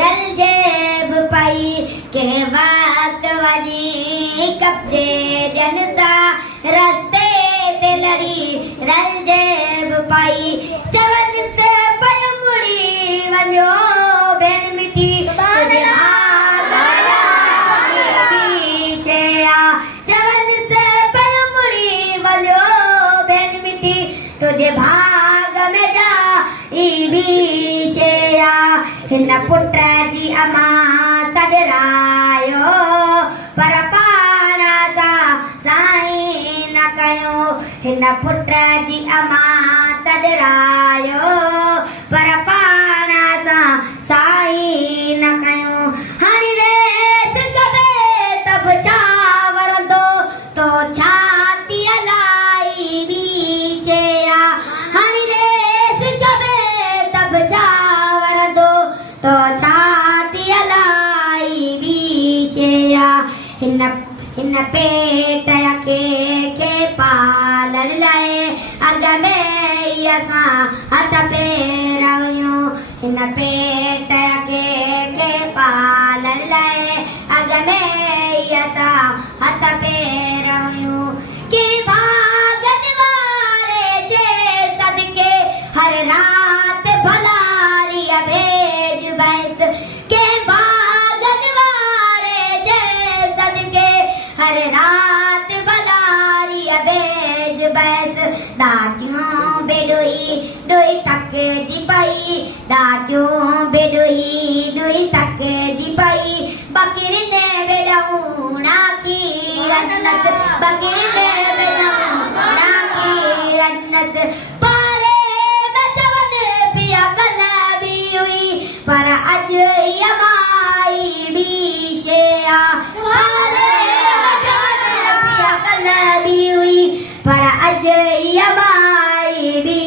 रल जेब पाई के वक्त वजी कब्जे जनता रस्ते ते लड़ी रल जेब पाई चवन से पर मुड़ी वञो भेण मिठी तुझे चवन से पर मुड़ी वञो भेण मिठी तुझे भाग में जा ई भी शेया हिन पुट जी अमा सॾरायो पर पाण सां साईं न कयो हिन पुट जी अमा सॾरायो पर पाण सां साईं न कयो हरी रेस कबे तब छा वरंदो तो छाती अलाई बी चया हरी रेस कबे तब छा वरंदो तो छाती अलाई बी चया हिन पेट के पालण लाइ अॻ में असां हथ पेर हुयूं हिन पेट के पालण लाइ अॻ में असां हथ पेर हुयूं के भागन वारे जे सदके हर रात भलारी भेज बैस के भागन वारे जे सदके हर रात भलारी भेज बैस दातियों बेडोई तक जी पाई दातियों बेडोई तक जी पाई बकरी ने बेडौना की रन्नत बकरी ने बेडौना की रन्नत पारे बचवन पिया कल भी हुई पर अज यमाई भी शेया पारे बचवन पिया कल भी हुई पर अज यमाई भी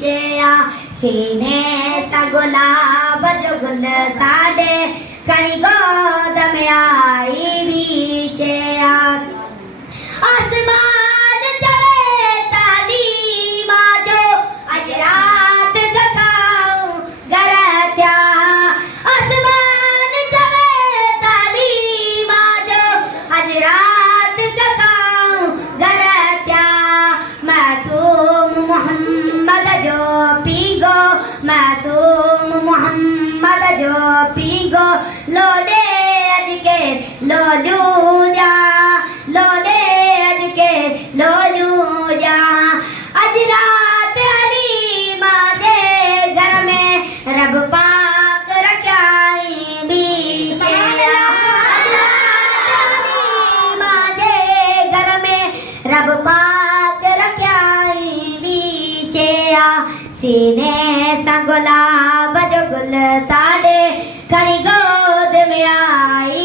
शेया सीने सा गुलाब जो गुल साडे कणी गोद में आई भी शेया आसमान चवे तालीमा जो अज रात गकाऊं घर थिया आसमान चवे तालीमा जो अज रात गकाऊं घर थिया मासूम मोहम्मद जो पीगो मासूम मोहम्मद जो पीगो लोडे अज के लोलू जा लोडे अज के लोलू जा अज रात हलीमा दे घर में रब पाक रखाई भी शेया अज रात हलीमा दे घर में रब पाक रखाई भी शेया सीने सा गुलाब जो गुल साडे खरी गोद में आई